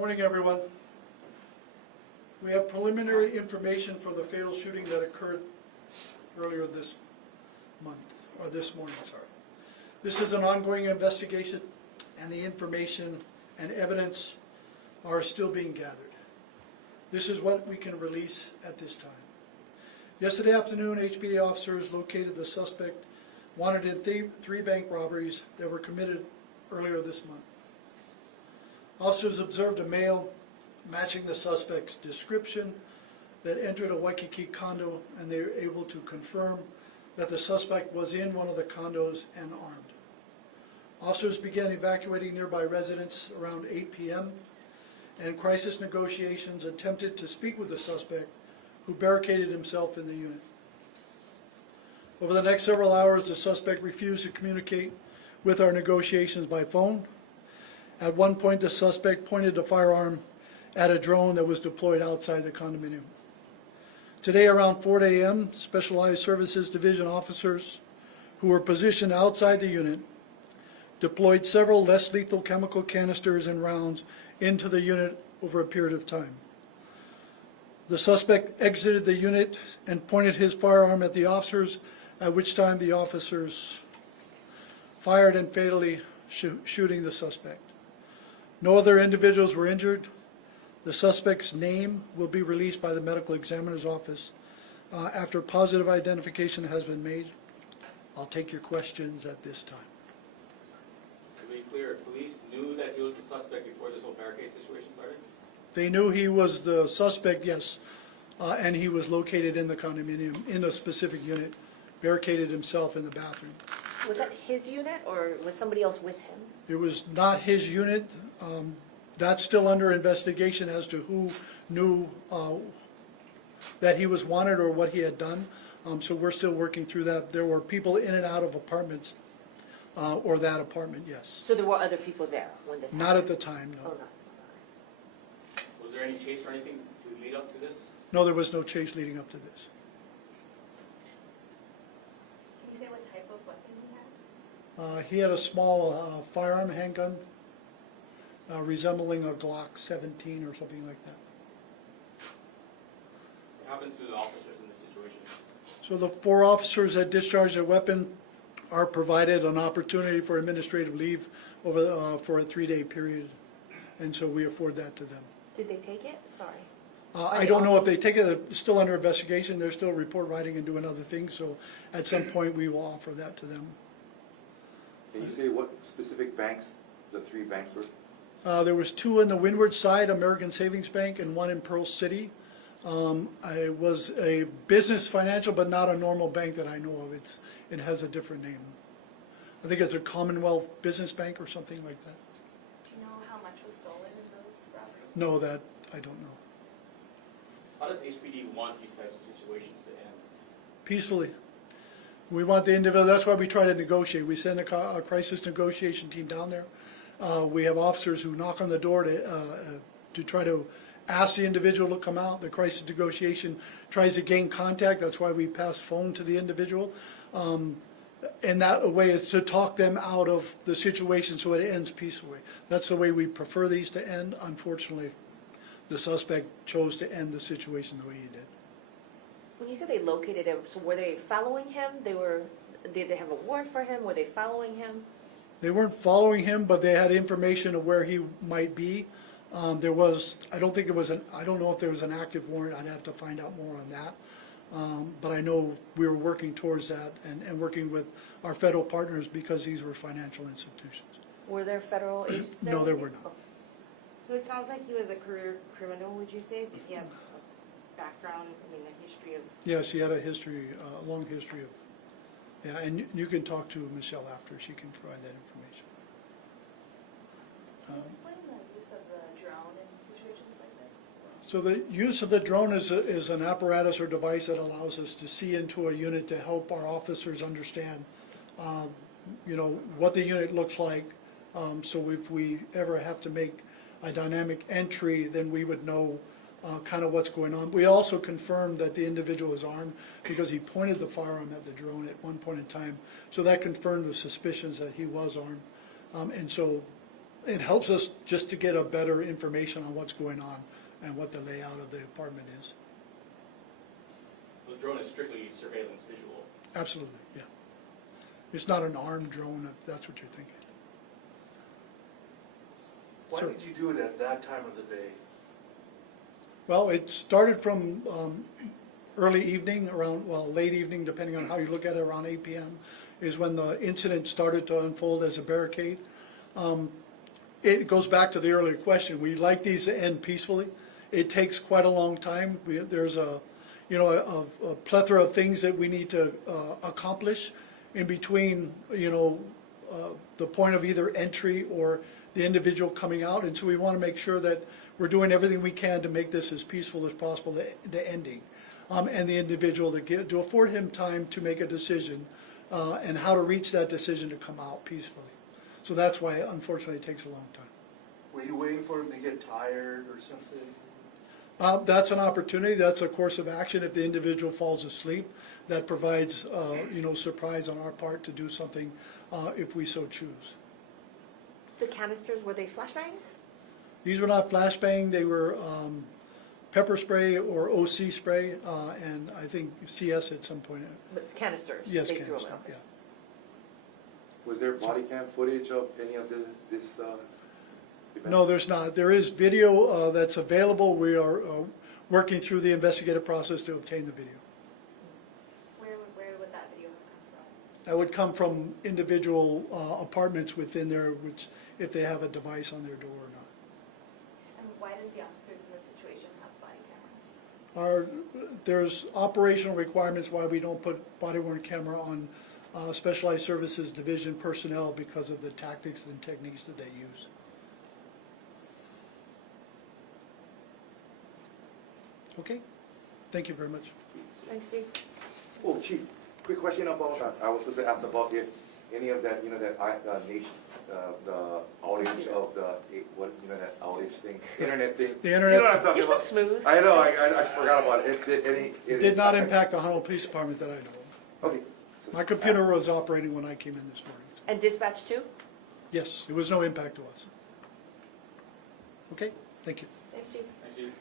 Morning, everyone. We have preliminary information for the fatal shooting that occurred earlier this month, or this morning, sorry. This is an ongoing investigation, and the information and evidence are still being gathered. This is what we can release at this time. Yesterday afternoon, HPD officers located the suspect wanted in three bank robberies that were committed earlier this month. Officers observed a male matching the suspect's description that entered a Waikiki condo, and they were able to confirm that the suspect was in one of the condos and armed. Officers began evacuating nearby residents around 8 p.m., and crisis negotiations attempted to speak with the suspect, who barricaded himself in the unit. Over the next several hours, the suspect refused to communicate with our negotiations by phone. At one point, the suspect pointed a firearm at a drone that was deployed outside the condominium. Today, around 4 a.m., Specialized Services Division officers who were positioned outside the unit deployed several less lethal chemical canisters and rounds into the unit over a period of time. The suspect exited the unit and pointed his firearm at the officers, at which time the officers fired and fatally shooting the suspect. No other individuals were injured. The suspect's name will be released by the medical examiner's office after positive identification has been made. I'll take your questions at this time. To be clear, police knew that he was the suspect before this whole barricade situation started? They knew he was the suspect, yes, and he was located in the condominium in a specific unit, barricaded himself in the bathroom. Was that his unit, or was somebody else with him? It was not his unit. That's still under investigation as to who knew that he was wanted or what he had done. So we're still working through that. There were people in and out of apartments, or that apartment, yes. So there were other people there when this Not happened? at the time, no. Oh, no. Was there any chase or anything to lead up to this? No, there was no chase leading up to this. Can you say what type of weapon he had? He had a small firearm handgun resembling a Glock 17 or something like that. What happened to the officers in this situation? So the 4 officers that discharged their weapon are provided an opportunity for administrative leave over for a 3-day period, and so we afford that to them. Did they take it? Sorry. I don't know if they take it. It's still under investigation. They're still report writing and doing other things, so at some point we will offer that to them. Can you say what specific banks the 3 banks were? There was 2 in the Windward side, American Savings Bank, and 1 in Pearl City. It was a business financial, but not a normal bank that I know of. It has a different name. I think it's a Commonwealth Business Bank or something like that. Do you know how much was stolen in those robberies? No, that I don't know. How does HPD want these types of situations to end? Peacefully. We want the individual, that's why we try to negotiate. We send a crisis negotiation team down there. We have officers who knock on the door to try to ask the individual to come out. The crisis negotiation tries to gain contact. That's why we pass phone to the individual. And that way is to talk them out of the situation so it ends peacefully. That's the way we prefer these to end. Unfortunately, the suspect chose to end the situation the way he did. When you said they located him, so were they following him? Did they have a warrant for him? Were they following him? They weren't following him, but they had information of where he might be. There was, I don't know if there was an active warrant. I'd have to find out more on that. But I know we were working towards that and working with our federal partners because these were financial institutions. Were there federal agents there? No, there were not. So it sounds like he was a career criminal, would you say? Did he have a background, a history of... Yes, he had a history, a long history of, yeah, and you can talk to Michelle after. She can provide that information. Can you explain the use of the drone in situations like this? So the use of the drone is an apparatus or device that allows us to see into a unit to help our officers understand, what the unit looks like. So if we ever have to make a dynamic entry, then we would know kind of what's going on. We also confirmed that the individual is armed because he pointed the firearm at the drone at one point in time. So that confirmed the suspicions that he was armed. And so it helps us just to get a better information on what's going on and what the layout of the apartment is. The drone is strictly surveillance visual. Absolutely, yeah. It's not an armed drone, if that's what you're thinking. Why Sir. did you do it at that time of the day? Well, it started from early evening, around, well, late evening, depending on how you look at it, around 8 p.m. is when the incident started to unfold as a barricade. It goes back to the earlier question. We like these to end peacefully. It takes quite a long time. There's a plethora of things that we need to accomplish in between, the point of either entry or the individual coming out. And so we want to make sure that we're doing everything we can to make this as peaceful as possible, the ending. And the individual to afford him time to make a decision and how to reach that decision to come out peacefully. So that's why, unfortunately, it takes a long time. Were you waiting for him to get tired or something? That's an opportunity. That's a course of action. If the individual falls asleep, that provides, surprise on our part to do something if we so choose. The canisters, were they flashbangs? These were not flashbang. They were pepper spray or OC spray, and I think CS at some point. But canisters? Yes, they threw them canister, out. yeah. Was there body cam footage of any of this event? No, there's not. There is video that's available. We are working through the investigative process to obtain the video. Where would that video have come from? That would come from individual apartments within there, which if they have a device on their door or not. And why did the officers in this situation have body cameras? There's operational requirements why we don't put body-worn camera on Specialized Services Division personnel because of the tactics and techniques that they use. Okay, thank you very much. Thanks, Steve. Oh, Chief, quick question about that. I was supposed to ask about if any of that, nation, the outage of that outage thing, internet thing. The internet- You know what I'm talking You're so about? smooth. I know, I forgot about it. It did not impact the Honolulu Police Department that I know of. Okay. My computer was operating when I came in this morning. And dispatch too? Yes, it was no impact to us. Okay, thank you. Thanks, Steve. Thank you.